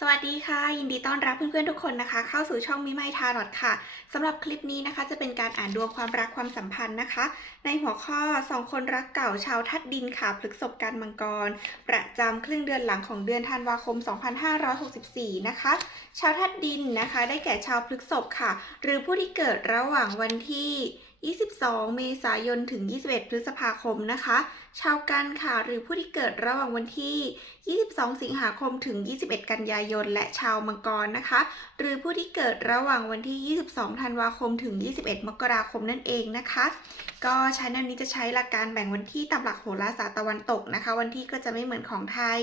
สวัสดีค่ะ ยินดีต้อนรับเพื่อนๆทุกคนนะคะ เข้าสู่ช่องมิไมทารอดค่ะสำหรับคลิปนี้นะคะ จะเป็นการอ่านดวงความรักความสัมพันธ์นะคะ ในหัวข้อสองคนรักเก่าชาวทัดดินค่ะพฤกษบการมังกร ประจำครึ่งเดือนหลังของเดือนธันวาคม 2564 นะคะ ชาวทัดดินนะคะ ได้แก่ชาวพฤกษบค่ะ หรือผู้ที่เกิดระหว่างวันที่ 22 เมษายนถึง 21 พฤษภาคมนะคะ ชาวกันค่ะหรือผู้ที่เกิดระหว่างวันที่ 22 สิงหาคมถึง 21 กันยายน และชาวมังกรนะคะ หรือผู้ที่เกิดระหว่างวันที่ 22 ธันวาคมถึง 21 มกราคมนั่นเองนะคะ ก็ชแนลนี้จะใช้หลักการแบ่งวันที่ตามหลักโหราศาสตร์ตะวันตกนะคะ วันที่ก็จะไม่เหมือนของไทย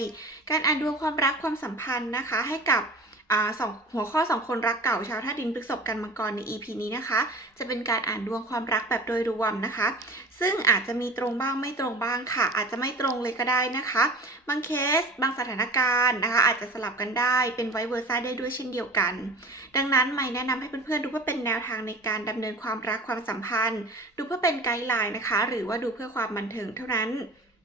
การอ่านดวงความรักความสัมพันธ์นะคะ ให้กับ สองหัวข้อสองคนรักเก่าชาวท่าดินพฤษภกันมังกรใน EP นี้นะคะ จะเป็นการอ่านดวงความรักแบบโดยรวมนะคะ ซึ่งอาจจะมีตรงบ้างไม่ตรงบ้างค่ะ อาจจะไม่ตรงเลยก็ได้นะคะ บางเคส บางสถานการณ์นะคะ อาจจะสลับกันได้เป็นไวเวอร์ซ่าได้ด้วยเช่นเดียวกัน ดังนั้นไม่แนะนำให้เพื่อนๆดูเพื่อเป็นแนวทางในการดำเนินความรักความสัมพันธ์ ดูเพื่อเป็นไกด์ไลน์นะคะ หรือว่าดูเพื่อความบันเทิงเท่านั้น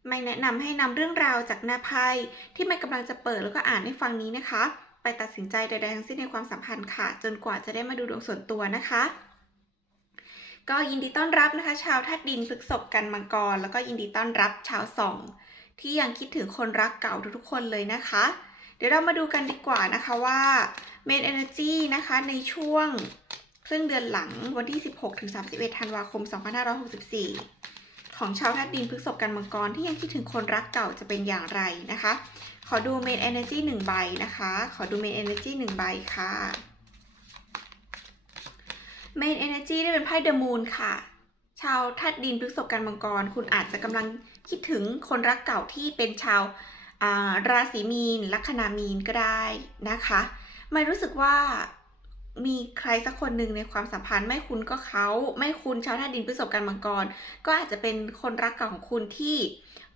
ไม่แนะนำให้นำเรื่องราวจากหน้าไพ่ที่ไม่กำลังจะเปิดแล้วก็อ่านให้ฟังนี้นะคะ ไปตัดสินใจใดๆทั้งสิ้นในความสัมพันธ์ค่ะ จนกว่าจะได้มาดูดวงส่วนตัวนะคะ ก็ยินดีต้อนรับนะคะ ชาวธาตุดินพฤกษบกันมังกร แล้วก็ยินดีต้อนรับชาวส่อง ที่ยังคิดถึงคนรักเก่าทุกๆคนเลยนะคะ เดี๋ยวเรามาดูกันดีกว่านะคะว่า Main Energy นะคะในช่วงครึ่งเดือนหลังวันที่ 16ถึง31 ธันวาคม 2564 ของชาวธาตุดินพฤกษบกันมังกรที่ยังคิดถึงคนรักเก่าจะเป็นอย่างไรนะคะ ขอดู Main Energy 1ใบนะคะ ขอดู Main Energy 1ใบค่ะ Main Energy ได้เป็นไพ่ The Moon ค่ะ ชาวธาตุดินพฤษภกันมังกร คุณอาจจะกำลังคิดถึงคนรักเก่าที่เป็นชาวาราศีมีน ลัคนามีนก็ได้นะคะ ไม่รู้สึกว่ามีใครสักคนหนึ่งในความสัมพันธ์ไม่คุณก็เขาไม่คุณชาวธาตุดินพฤษภกันมังกร ก็อาจจะเป็นคนรักเก่าของคุณที่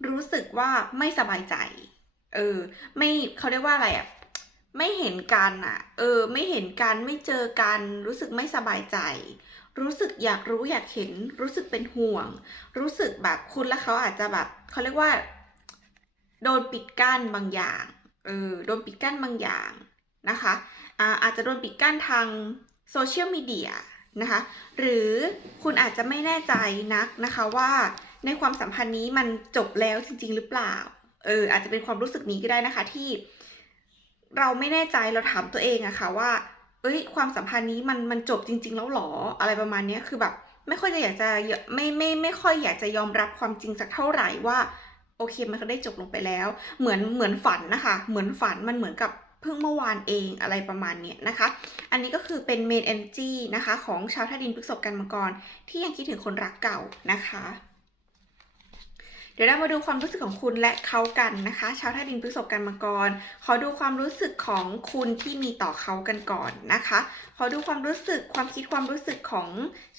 รู้สึกว่าไม่สบายใจ เออ ไม่เขาเรียกว่าอะไรอะไม่เห็นกันอะเออ ไม่เห็นกันไม่เจอกัน รู้สึกไม่สบายใจ รู้สึกอยากรู้อยากเห็น รู้สึกเป็นห่วง รู้สึกแบบคุณและเขาอาจจะแบบเขาเรียกว่า โดนปิดกั้นบางอย่าง เออ โดนปิดกั้นบางอย่างนะคะอาอาจจะโดนปิดกั้นทางโซเชียลมีเดียนะคะ หรือคุณอาจจะไม่แน่ใจนักนะคะว่าในความสัมพันธ์นี้มันจบแล้วจริง ๆ หรือเปล่า เอออาจจะเป็นความรู้สึกนี้ก็ได้นะคะ ที่เราไม่แน่ใจเราถามตัวเองอะค่ะว่า เอ้ย ความสัมพันธ์นี้มันมันจบจริง ๆ แล้วหรออะไรประมาณนี้คือแบบ ไม่ค่อยจะอยากจะไม่ไม่ไม่ค่อยอยากจะยอมรับความจริงสักเท่าไหร่ว่า โอเคมันก็ได้จบลงไปแล้ว เหมือนเหมือนฝันนะคะ เหมือนฝันมันเหมือนกับเพิ่งเมื่อวานเองอะไรประมาณเนี้ยนะคะ อันนี้ก็คือเป็น main energy นะคะ ของชาวธาดินพฤษภกันมังกรที่ยังคิดถึงคนรักเก่านะคะ เดี๋ยวเรามาดูความรู้สึกของคุณและเขากันนะคะ ชาวธาตุดินพฤษภกันมังกรขอดูความรู้สึกของคุณที่มีต่อเขากันก่อนนะคะ ขอดูความรู้สึกความคิดความรู้สึกของ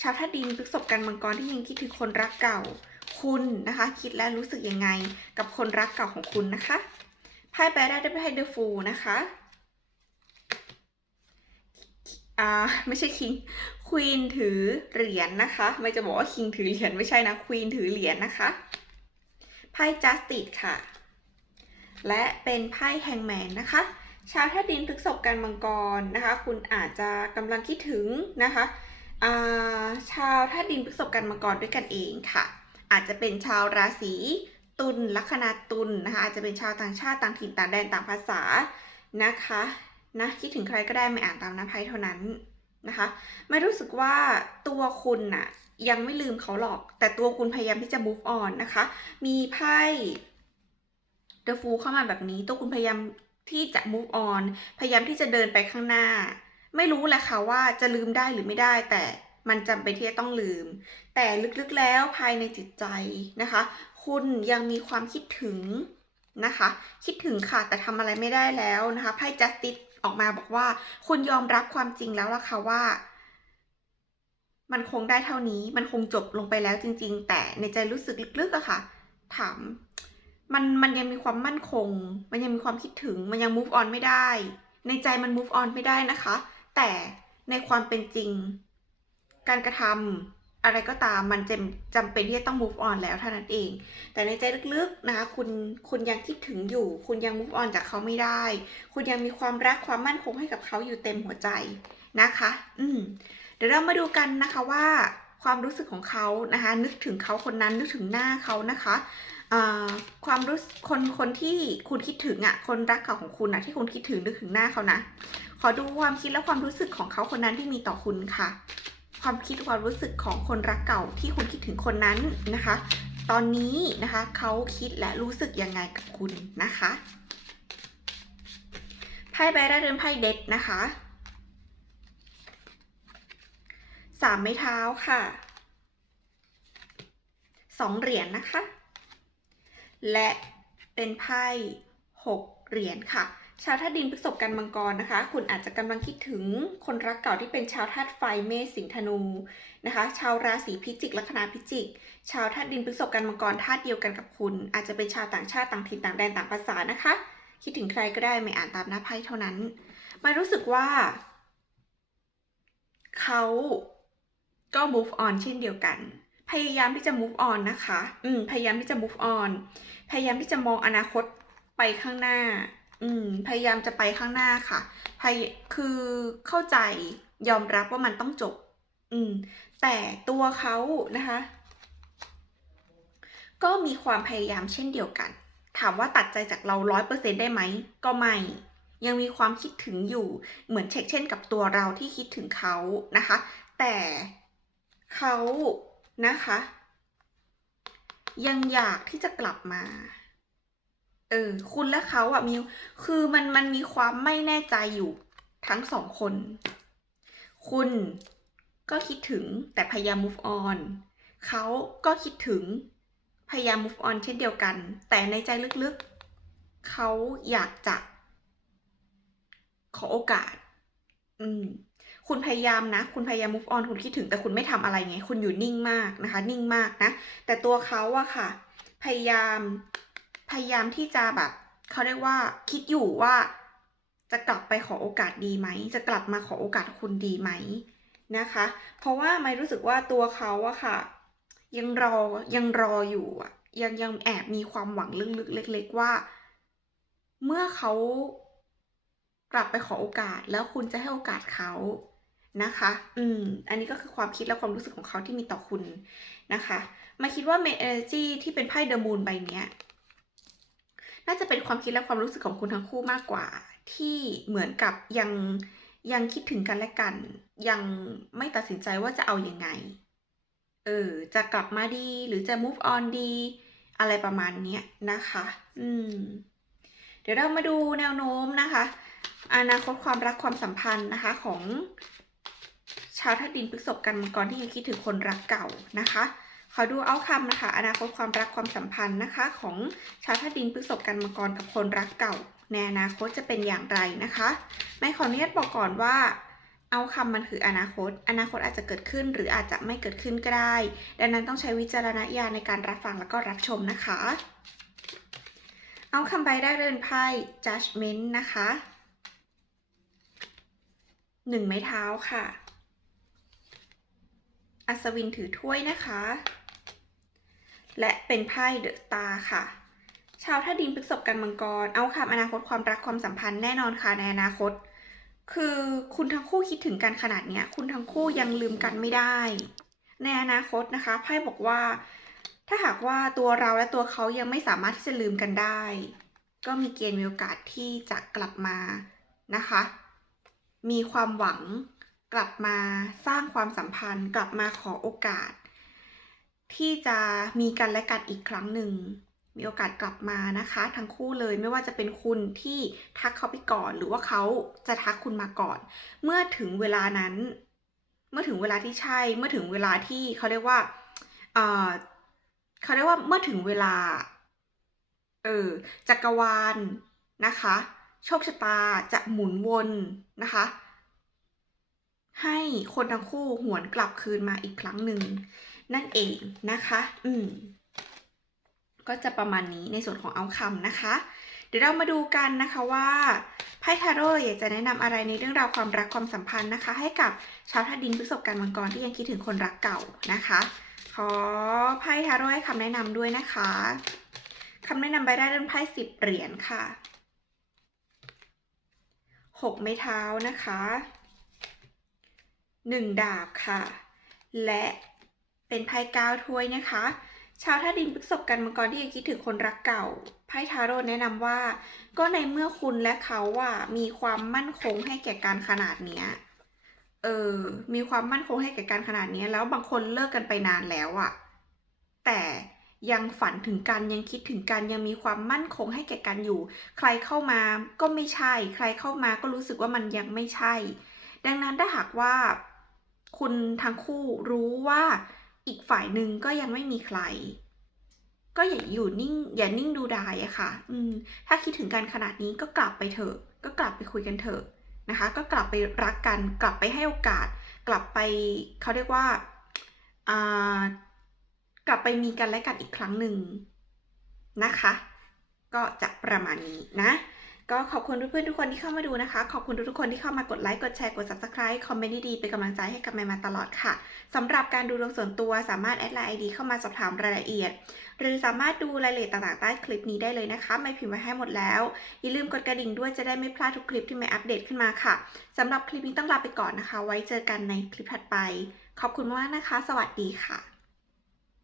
ชาวธาตุดินพฤษภกันมังกรที่ยังคิดถึงคนรักเก่า คุณนะคะ คิดและรู้สึกยังไง กับคนรักเก่าของคุณนะคะไพ่แปลได้ด้วยไพ่เดอะฟูนะคะอ่าไม่ใช่คิงควีนถือเหรียญนะคะ ไม่จะบอกว่าคิงถือเหรียญไม่ใช่นะควีนถือเหรียญนะคะ ไพ่จัสติสค่ะ และเป็นไพ่แฮงแมนนะคะ ชาวธาตุดินพฤษภกันมังกรนะคะ คุณอาจจะกำลังคิดถึงนะคะาชาวธาตุดินพฤษภกันมังกรด้วยกันเองค่ะ อาจจะเป็นชาวราศีตุลลัคนาตุลนะคะ อาจจะเป็นชาวต่างชาติต่างถิ่นต่างแดนต่างภาษานะคะนะคิดถึงใครก็ได้ไม่อ่านตามน้ำไพ่เท่านั้นนะคะ ไม่รู้สึกว่าตัวคุณน่ะ ยังไม่ลืมเขาหรอก แต่ตัวคุณพยายามที่จะ move on นะคะ มีไพ่ The Fool เข้ามาแบบนี้ ตัวคุณพยายามที่จะ move on พยายามที่จะเดินไปข้างหน้า ไม่รู้แหละค่ะว่าจะลืมได้หรือไม่ได้ แต่มันจำเป็นที่จะต้องลืม แต่ลึกๆแล้วภายในจิตใจนะคะ คุณยังมีความคิดถึงนะคะ คิดถึงค่ะแต่ทำอะไรไม่ได้แล้วนะคะไพ่ justice ออกมาบอกว่า คุณยอมรับความจริงแล้วล่ะค่ะว่า มันคงได้เท่านี้ มันคงจบลงไปแล้วจริง ๆ แต่ในใจรู้สึกลึกๆอะค่ะ ถาม มันมันยังมีความมั่นคง มันยังมีความคิดถึง มันยัง move on ไม่ได้ ในใจมัน move on ไม่ได้นะคะ แต่ในความเป็นจริง การกระทอะไรก็ตามมันจำจำเป็นที่จะต้อง move on แล้วเท่านั้นเอง แต่ในใจลึกๆนะคะคุณคุณยังคิดถึงอยู่ คุณยัง move on จากเขาไม่ได้ คุณยังมีความรักความมั่นคงให้กับเขาอยู่เต็มหัวใจนะคะ อืม ดี๋ยวเรามาดูกันนะคะว่าความรู้สึกของเขานะคะ นึกถึงเขาคนนั้นนึกถึงหน้าเขานะคะความรู้คนคนที่คุณคิดถึงอะ่ะคนรักเก่าของคุณอะ่ะที่คุณคิดถึงนึกถึงหน้าเขานะ ขอดูความคิดและความรู้สึกของเขาคนนั้นที่มีต่อคุณค่ะ ความคิดความรู้สึกของคนรักเก่าที่คุณคิดถึงคนนั้นนะคะ ตอนนี้นะคะเขาคิดและรู้สึกยังไงกับคุณนะคะไพ่ใบแรกเป็นไพ่เด็ดนะคะ สามไม้เท้าค่ะสองเหรียญนะคะ และเป็นไพ่หกเหรียญค่ะ ชาวธาตุดินพฤษภกันมังกรนะคะ คุณอาจจะกำลังคิดถึงคนรักเก่าที่เป็นชาวธาตุไฟเมษสิงธนูนะคะ ชาวราศีพิจิกลัคนาพิจิก ชาวธาตุดินพฤษภกันมังกรธาตุเดียวกันกับคุณ อาจจะเป็นชาวต่างชาติต่างถิ่นต่างแดนต่างภาษานะคะ คิดถึงใครก็ได้ไม่อ่านตามหน้าไพ่เท่านั้นไม่รู้สึกว่าเขา ก็ move on เช่นเดียวกัน พยายามที่จะ move on นะคะ อืม พยายามที่จะ move on พยายามที่จะมองอนาคตไปข้างหน้า อืม พยายามจะไปข้างหน้าค่ะพยคือเข้าใจยอมรับว่ามันต้องจบ อืม แต่ตัวเขานะคะ ก็มีความพยายามเช่นเดียวกัน ถามว่าตัดใจจากเราร้อยเปอร์เซ็นได้ไหม ก็ไม่ยังมีความคิดถึงอยู่เหมือนเช็คเช่นกับตัวเราที่คิดถึงเขานะคะ แต่ เขานะคะ ยังอยากที่จะกลับมา เออ คุณและเขาอะมีคือมันมันมีความไม่แน่ใจอยู่ทั้งสองคน คุณก็คิดถึงแต่พยายาม move on เขาก็คิดถึงพยายาม move on เช่นเดียวกัน แต่ในใจลึกๆ เขาอยากจะขอโอกาส อืม คุณพยายามนะ คุณพยายาม move on คุณคิดถึงแต่คุณไม่ทำอะไรไง คุณอยู่นิ่งมากนะคะ นิ่งมากนะ แต่ตัวเขาอะค่ะ พยายาม พยายามที่จะแบบเขาเรียกว่า คิดอยู่ว่า จะกลับไปขอโอกาสดีไหม จะกลับมาขอโอกาสคุณดีไหมนะคะ เพราะว่าไม่รู้สึกว่าตัวเขาอะค่ะ ยังรอ ยังรออยู่อะยังยังแอบมีความหวังลึกๆเล็ก ๆ ว่า เมื่อเขากลับไปขอโอกาสแล้วคุณจะให้โอกาสเขา นะคะ อืม อันนี้ก็คือความคิดและความรู้สึกของเขาที่มีต่อคุณนะคะ มาคิดว่า Main Energy ที่เป็นไพ่ The Moon ใบเนี้ย น่าจะเป็นความคิดและความรู้สึกของคุณทั้งคู่มากกว่า ที่เหมือนกับยังยังคิดถึงกันและกัน ยังไม่ตัดสินใจว่าจะเอาอยัางไง เออ จะกลับมาดีหรือจะ move on ดี อะไรประมาณเนี้ยนะคะ อืม เดี๋ยวเรามาดูแนวโน้มนะคะอนาคตความรักความสัมพันธ์นะคะของ ชาวธาตุดินพฤษภกันมังกรที่ยังคิดถึงคนรักเก่านะคะขอดูเอาคำนะคะ อนาคตความรักความสัมพันธ์นะคะ ของชาวธาตุดินพฤษภกันมังกรกับคนรักเก่า ในอนาคตจะเป็นอย่างไรนะคะไม่ขออนุญาตบอกก่อนว่าเอาคำมันคืออนาคต อนาคตอาจจะเกิดขึ้นหรืออาจจะไม่เกิดขึ้นก็ได้ ดังนั้นต้องใช้วิจารณญาณในการรับฟังแล้วก็รับชมนะคะ เอาคำใบได้เรือนไพ่ judgment นะคะหนึ่งไม้เท้าค่ะ อัศวินถือถ้วยนะคะ และเป็นไพ่เดอะสตาร์ค่ะ ชาวท่าดินพฤษภกันมังกร เอาคำอนาคตความรักความสัมพันธ์แน่นอนค่ะในอนาคต คือคุณทั้งคู่คิดถึงกันขนาดเนี้ย คุณทั้งคู่ยังลืมกันไม่ได้ ในอนาคตนะคะไพ่บอกว่า ถ้าหากว่าตัวเราและตัวเขายังไม่สามารถที่จะลืมกันได้ ก็มีเกณฑ์มีโอกาสที่จะกลับมานะคะ มีความหวัง กลับมาสร้างความสัมพันธ์ กลับมาขอโอกาส ที่จะมีกันและกันอีกครั้งหนึ่ง มีโอกาสกลับมานะคะ ทั้งคู่เลยไม่ว่าจะเป็นคุณที่ทักเขาไปก่อน หรือว่าเขาจะทักคุณมาก่อน เมื่อถึงเวลานั้น เมื่อถึงเวลาที่ใช่ เมื่อถึงเวลาที่เขาเรียกว่าเออเขาเรียกว่าเมื่อถึงเวลา เออจักรวาลนะคะ โชคชะตาจะหมุนวนนะคะ ให้คนทั้งคู่หวนกลับคืนมาอีกครั้งหนึ่งนั่นเองนะคะ อืม ก็จะประมาณนี้ในส่วนของเอาคำนะคะ เดี๋ยวเรามาดูกันนะคะว่าไพ่ทาโร่อยากจะแนะนำอะไรในเรื่องราวความรักความสัมพันธ์นะคะ ให้กับชาวธาตุดินพฤษภกันมังกรที่ยังคิดถึงคนรักเก่านะคะ ขอไพ่ทาโร่ให้คำแนะนำด้วยนะคะคำแนะนำใบแรกเริ่มไพ่สิบเหรียญค่ะหกไม้เท้านะคะ หนึ่งดาบค่ะ และเป็นไพ่ก้าถ้วยนะคะ ชาวธาดินพฤษภกันมังกรที่ยังคิดถึงคนรักเก่าไพ่ทาโร่แนะนำว่า ก็ในเมื่อคุณและเขาอะมีความมั่นคงให้แก่การขนาดเนี้ยเออมีความมั่นคงให้แก่การขนาดเนี้ยแล้วบางคนเลิกกันไปนานแล้วอะแต่ยังฝันถึงกันยังคิดถึงกันยังมีความมั่นคงให้แก่กันอยู่ ใครเข้ามาก็ไม่ใช่ ใครเข้ามาก็รู้สึกว่ามันยังไม่ใช่ ดังนั้นถ้าหากว่า คุณทั้งคู่รู้ว่าอีกฝ่ายหนึ่งก็ยังไม่มีใคร ก็อย่าอยู่นิ่ง อย่านิ่งดูดายอะค่ะ อืม ถ้าคิดถึงกันขนาดนี้ก็กลับไปเถอะ ก็กลับไปคุยกันเถอะนะคะ ก็กลับไปรักกัน กลับไปให้โอกาส กลับไปเขาเรียกว่าอ่ากลับไปมีกันและกันอีกครั้งหนึ่งนะคะ ก็จะประมาณนี้นะ ก็ขอบคุณเพื่อนๆทุกคนที่เข้ามาดูนะคะ ขอบคุณทุกๆคนที่เข้ามากดไลค์กดแชร์กด subscribe คอมเมนต์ดีๆเป็นกำลังใจให้กับแมนมาตลอดค่ะสำหรับการดูดวงส่วนตัวสามารถแอดไลน์ไอดีเข้ามาสอบถามรายละเอียด หรือสามารถดูรายละเอียดต่างๆใต้คลิปนี้ได้เลยนะคะไม่พิมพ์ไว้ให้หมดแล้วอย่าลืมกดกระดิ่งด้วยจะได้ไม่พลาดทุกคลิปที่ไม่อัปเดตขึ้นมาค่ะสำหรับคลิปนี้ต้องลาไปก่อนนะคะ ไว้เจอกันในคลิปถัดไป ขอบคุณมากนะคะ สวัสดีค่ะ